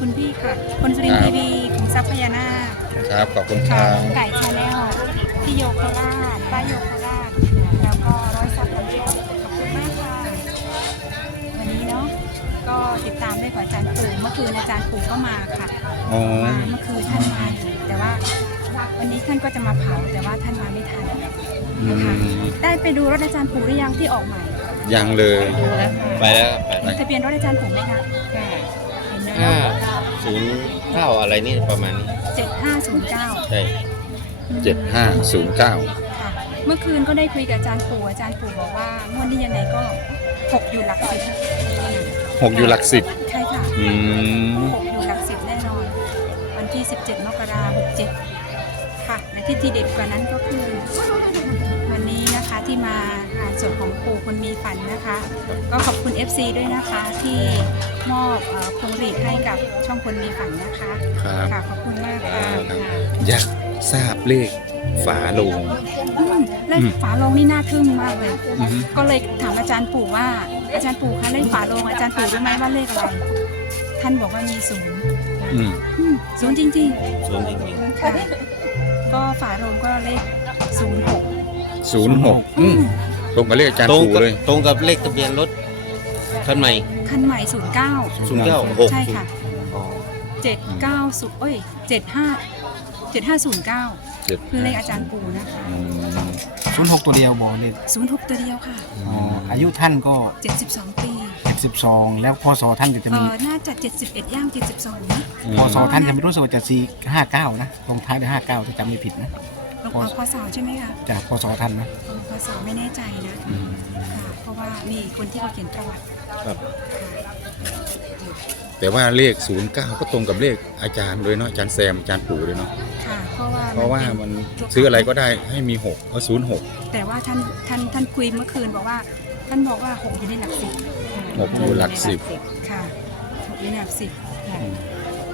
คุณพี่ค่ะคนสุรินทครัร์บทีวีขุมทรัพย์พญานาคครับขอบคุณคค่ะรับไก่ชาแนลพี่โยโคราชป้าโยโคราชแล้วก็ร้อยซับของโยขอบคุณมากค่ะวันนี้เนาะก็ติดตามด้วยกับอาจารย์ปู่เมื่อคืนอาจารย์ปู่ก็มาค่ะอ๋อมาเมื่อคืนท่านมาอยู่แต่ว่าวันนี้ท่านก็จะมาเผาแต่ว่าท่านมาไม่ทันอืนะคะมได้ไปดูรถอาจารย์ปู่หรือยังที่ออกใหม่ยังเลยดูแล้วค่ะไปแล้วไปเห็นทะเบียนรถอาจารย์ปู่ไหมคะ ค่ะเห็นแล้วห้าศูนย์เก้าอะไรนี่ประมาณนี้เจ็ดห้าศูนย์เก้าใช่ เจ็ดห้าศูนย์เก้าค่ะ เมื่อคืนก็ได้คุยกับอาจารย์ปู่อาจารย์ปู่บอกว่างวดนี้ยังไงก็หกอยู่หลักสิบหกอยู่หลักสิบใช่ค่ะอืมหกอยู่หลักสิบแน่นอน วันที่17มกราคม67ค่ะและที่ทีเด็ดกว่านั้นก็คือวันนี้นะคะ ที่มางานส่วนของปู่คนมีฝันนะคะ ก็ขอบคุณ FC ด้วยนะคะที่มอบเอ่อพวงหรีดให้กับช่องคนมีฝันนะคะครับค่ะขอบคุณมากค่ะครับอยากทราบเลขฝาโลง อืมเลขฝาโลงนี่น่าทึ่งมากเลย อือฮึก็เลยถามอาจารย์ปู่ว่าอาจารย์ปู่คะเลขฝาโลงอาจารย์ปู่รู้ไหมว่าเลขอะไรท่านบอกว่ามีศูนย์อืมอืมศูนย์จริงศูนย์จริงๆค่ะก็ฝาโลงก็เลขศูนย์หก ศูนย์หกอืมตรงกับเลขอาจารๆย์ตรงปู่กับเลย ตรงกับเลขทะเบียนรถคันใหม่คันใหม่ศูนย์เก้าศูนย์เก้าหกใช่ค่ะเจ็ดเก้าศูนย์เอ้ยเจ็ดห้าเจ็ดห้าศูนย์เก้าเจ็ดคือเลขอาจารย์ปู่นะคะอืมศูนย์หกตัวเดียวบอกเลยศูนย์หกตัวเดียวค่ะ อ๋ออายุท่านก็เจ็ดสิบสองปี72 แล้วพศท่านจะจะเอมีอน่าจะเจ็ดสิบเอ็ดย่างเจ็ดสิบสองนะ พศท่านจะไม่รู้สึกว่าจะสี่ห้าเก้านะลงท้ายด้วยห้าเก้าถ้าจำไม่ผิดนะ ลงเอาพศใช่ไหมคะจากพศท่านนะเอาพศไม่แน่ใจนะอืมค่ะเพราะว่ามีคนที่เขาเขียนประวัติครับ แต่ว่าเลขศูนย์เก้าก็ตรงกับเลขอาจารย์เลยเนาะอาจารย์แซมอาจารย์ปู่เลยเนาะค่ะ เพราะว่าเพราะว่าป็มันซื้ออะไรก็ได้ให้มีหกเพราะศูนย์หกแต่ว่าท่านท่านท่านคุยเมื่อคืนบอกว่า ท่านบอกว่าหกอยู่ในหลักสิบหกอยู่หลักสิบค่ะหกอยู่ในหลักสิบค่ะ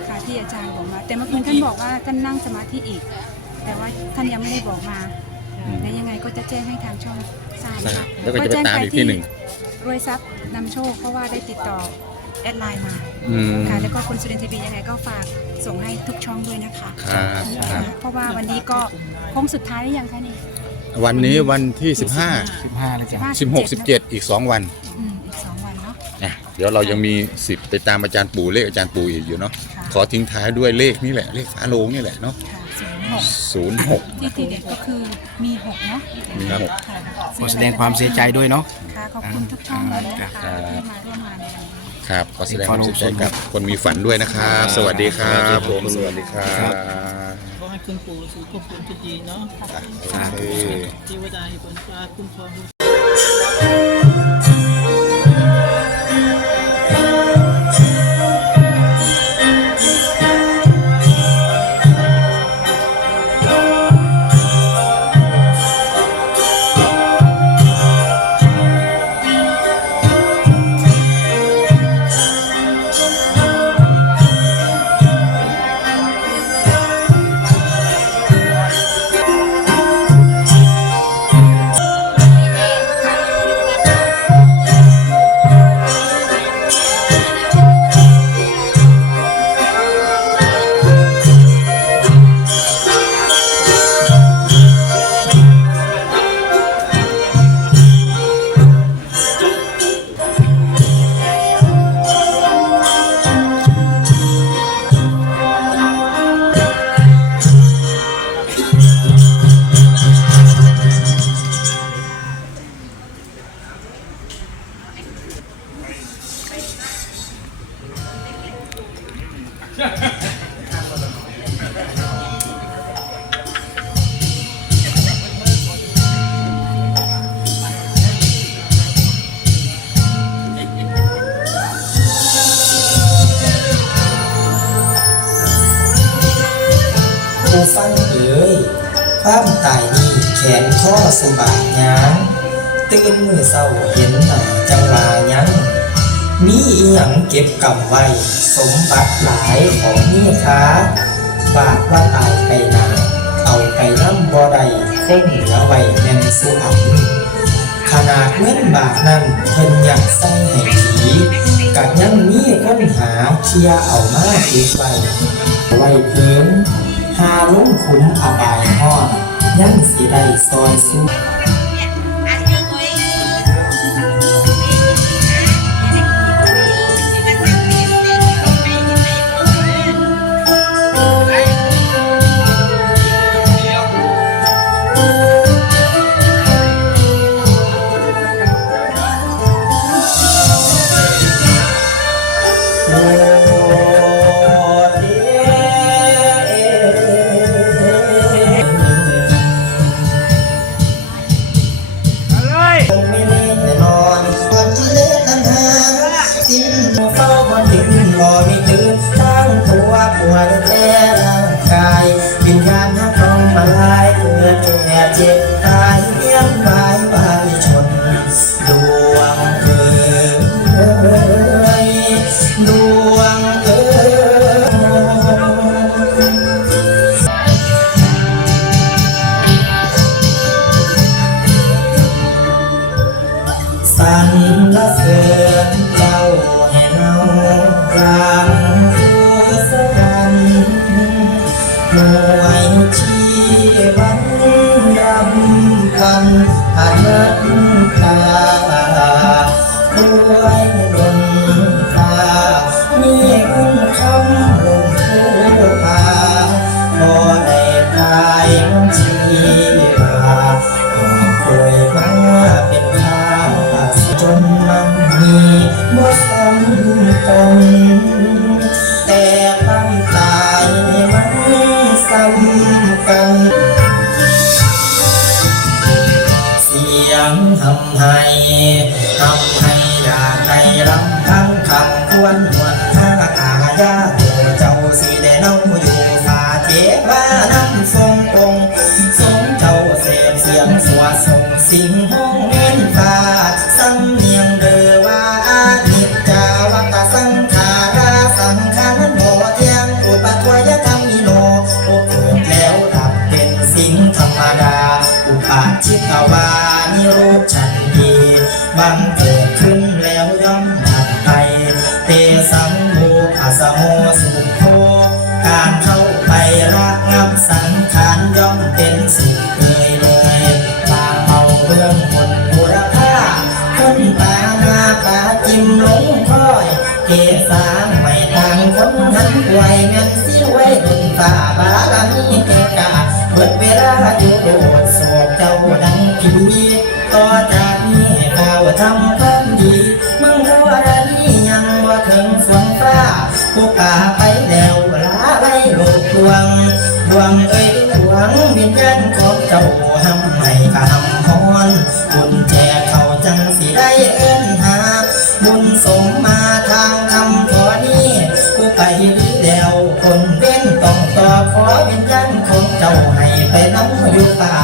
ค่ะที่อาจารย์บอกมา แต่เมื่อคืนท่านบอกว่าท่านนั่งสมาธิอีก แต่ว่าท่านยังไม่ได้บอกมาอืมและยังไงก็จะแจ้งให้ทางช่องทราบทราค่ะบแล้วก็จะไปตามอีกที่หนึ่ง รวยทรัพย์นำโชคเพราะว่าได้ติดต่อแอดไลน์มาอืม ค่ะแล้วก็คนสุรินทร์ทีวียังไงก็ฝากส่งให้ทุกช่องด้วยนะคะครับครับ เพราะว่าวันนี้ก็โค้งสุดท้ายหรือยังคะนี่วันนี้วันที่ 15 15เลยจ้ะ16 17 อีก 2 วันอืมอีกสองวันเนาะนะเดี๋ยวเรายังมีสิทธิ์ไปตามอาจารย์ปู่เลขอาจารย์ปู่อีกอยู่เนาะ ค่ะขอทิ้งท้ายด้วยเลขนี่แหละ เลขฝาโลงนี่แหละเนาะ ค่ะ ศูนย์หก06ที่ทีเด็ดก็คือมีหกเนาะมีหกค่ะขอแสดงความเสียใจด้วยเนาะ ค่ะขอบคุณทุกช่องเลยนะคะครับที่มาร่วมงานในวันนี้ ครับขอแสดงความเสียใจกับคนมีฝันด้วยนะครับ สวัสดีครับผมสวัสดีครับขอให้คุณปู่สู่ภพภูมิที่ดีเนาะโอเคเทวดาให้ผลฟ้าคุ้มครอง ความตายนี่แขนข้อสบายยางตื่นมือเศร้าเห็นหน้าจังหวายังมีอีหยังเก็บกำไว้ สมบัติหลายของนี่ค้าบาดว่าตายไปนาเอาไปน้ำบ่ได้คงเหลือไว้แม่นสุอันคนาดเงินบาทนั้นเพิ่นอยากใส่ให้ผีกัดยังมีคนหาเคลียเอามาเก็บไว้ไว้เพิ่น หาลงขุมอบายฮอยังสิได้ซอยสู้ ถึงบ่มีคืนทั้งตัวปวดแท้ ห ทำให้ทำให้อยากให้รำทั้งคำควรหวนท่ากายาโตเจ้าสีได้เน่าอยู่ฝาเทวาน้ำทรงองค์ทรงเจ้าเสียงเสียงสวดทรงสิงห้องเงินฟ้าสำเนี บังเกิดขึ้นแล้วย่อมดับไป เตสังโมอาสโมสุโภการเข้าไประงับสังขารย่อมเป็นสิ่งเลยเลยตาเอาเบื้องบนบุรพาคนตาหน้าตาจิ้มหลงคอย เกสาไม่ต่างคนหันไหวเงินสิไว้ดุนตาบาลามีเกกาเบิดเวลาอยู่โดดโศกเจ้าดังผีต่อจากนี้ข้าว ทำความดี มึงเท่าไรยังว่าถึงฝนฟ้าผู้กาไปแล้วลาไล่โลกดวงดวงเอ้ยดวงวิญญาณของเจ้าห้ำให้กะห้ำฮอนบุญแจกเขาจังสิได้เอิ้นหา บุญสมมาทางคำขอนี้ผู้ไปดีแล้วคนเป็นต้องต่อขอวิญญาณของเจ้าให้ไปน้ำอยู่ป่า